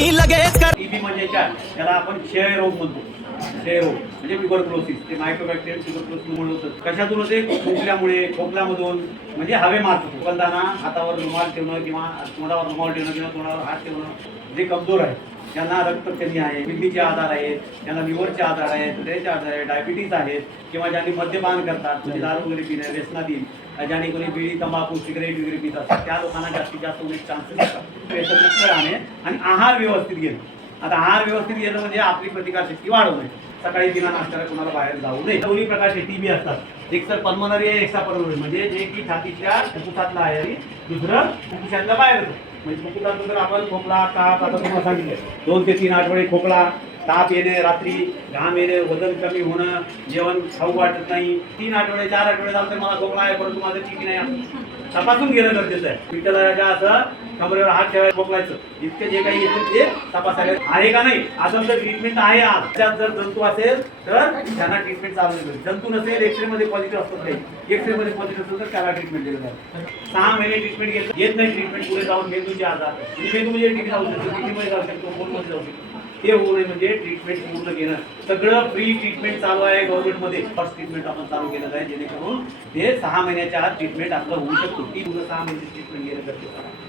आणि लगेच कर. टीबी म्हणजे काय, त्याला आपण क्षयरोग म्हणतो. क्षयरोग म्हणजे ट्युबरक्लोसिस, ते मायक्रोबॅक्टेरियम ट्युबरक्लोसिसमुळे होतं. कशातून होते? खोकल्यामुळे, खोकल्यामधून, म्हणजे हवेमार्फत. खोकताना हातावर रुमाल ठेवणं किंवा तोंडावर रुमाल ठेवणं किंवा तोंडावर हात ठेवणं. जे कमजोर आहे, ज्यांना रक्तकमी आहे, किडनीचे आजार आहेत, ज्यांना लिव्हरचे आजार आहेत, हृदयाचे आजार आहेत, डायबिटीज आहेत, किंवा ज्यांनी मद्यपान करतात, म्हणजे दारू वगैरे पिणे व्यसनाधीन, ज्यांनी कोणी बिडी तंबाखू सिगरेट वगैरे पित असतात, त्या लोकांना जास्तीत जास्त होण्याचे चान्सेस असतात. व्यसनमुक्त राहणे आणि आहार व्यवस्थित घेणं. आता आहार व्यवस्थित घेणं म्हणजे आपली प्रतिकारशक्ती वाढवणे. सकाळी बिना नाश्त्याला कोणाला बाहेर जाऊ नये. दोन्ही प्रकारचे टीबी असतात. एक तर पल्मनरी आहे, एक्स्ट्रा पल्मनरी, म्हणजे जे की छातीच्या फुफ्फुसातला आहे आणि दुसरं फुफ्फुसातल्या बाहेर येतं. म्हणजे फुफ्फुसातून जर आपण खोकला, ताप, आता तुम्हाला सांगितलं 2 ते 3 आठवडे खोकला, ताप येणे, रात्री घाम येणे, वजन कमी होणं, जेवण खाऊ वाटत नाही, 3 आठवडे 4 आठवडे झाले तर मला खोकला आहे परंतु माझं टीबी नाही, तपासून घेणं गरजेचं आहे. विठ्ठलाच्या असं कमरेवर हात ठेवायला खोकलायचं, इतके जे काही येतील ते तपासायला आहे का नाही. असं जर ट्रीटमेंट आहे, आज त्यात जर जंतू असेल तर त्यांना ट्रीटमेंट चालू नाही. जंतू नसेल, एक्सरे मध्ये पॉझिटिव्ह असतात काही, एक्सरे मध्ये पॉझिटिव्ह असेल तर त्याला ट्रीटमेंट दिलं जातं. 6 महिने ट्रीटमेंट येत नाही. ट्रीटमेंट पुढे जाऊन मेंदूचे आजार, मेंदू म्हणजे टीबी जाऊ शकतो, किडनीमध्ये जाऊ शकतो, बोनमध्ये जाऊ शकतो, ते होऊ नये म्हणजे ट्रीटमेंट पूर्ण घेणं. सगळं फ्री ट्रीटमेंट चालू आहे गव्हर्नमेंटमध्ये. फर्स्ट ट्रीटमेंट आपण चालू केलं आहे, जेणेकरून ते 6 महिन्याच्या आत ट्रीटमेंट आपलं होऊ शकतो. ती पूर्ण 6 महिन्याची ट्रीटमेंट घेणं गरजेचं आहे.